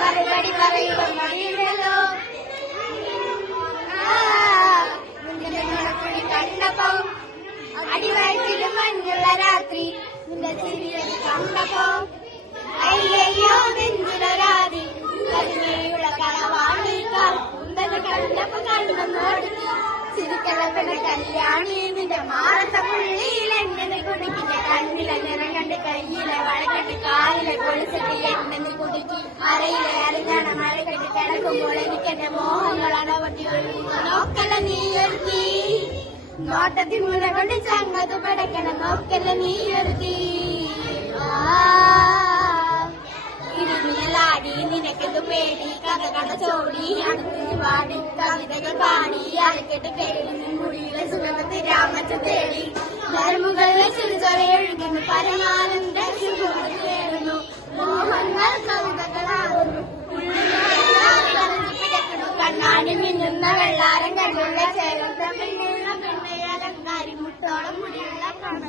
മറുപടി പറയുക മടിയുണ്ടല്ലോ. നിന്റെ മുളക്കുടി കണ്ടപ്പോ അടിവയറ്റിലും മഞ്ഞുള്ള രാത്രി നിന്റെ ചിരിയത് കണ്ടപ്പോ അയ്യോ നെഞ്ചിലൊരാതി കരിമയുള്ള കളവാണ് കറുപ്പുണ്ടെന്ന് കണ്ടപ്പോ കണ്ണൊന്നോടി ചിരിക്കലപ്പന കല്യാണി നിന്റെ മാറത്തെ പുള്ളിയിൽ എണ്ണ കുടിക്കിന്റെ കണ്ണിലെ നിറം കണ്ട് കയ്യിലെ വളക്കെട്ട് കാലിലെ പൊളിച്ചിട്ട് എണ്ണ കുടുക്കി അറയിലെ അരഞ്ഞാണ മഴക്കെട്ട് കിടക്കുമ്പോൾ എനിക്കെന്റെ മോഹങ്ങളാണ് വട്ടി ഒഴുകുന്ന നോക്കല നീയൊരുത്തി നോട്ടത്തിൽ മുന കൊണ്ട് ചങ്ങത് പടക്കണം നോക്കല നീയൊരുത്തി. ഇടിമിന്നലാടി നിനക്കെന്ത് പേടി കഥ കഥ ചോടി അടുത്ത് പാടി കവിതകൾ പാടി അരക്കെട്ട് കേടി മുടിയിലെ സുഖമത്തി രാമച്ച തേടി നരമുകളിലെ ചുരുചൊരയൊഴുകുന്നു പരമാനന്ദ ശുഭേറുന്നു മോഹങ്ങൾ കവിതകളാകുന്നു കണ്ണാടി മിന്നുന്ന വെള്ളാരം കണ്ണുള്ള ചേരുന്ന പെണ്ണുള്ള പെണ്ണയാലങ്കാരി മുട്ടോളം മുടിയുള്ള കണ്ണ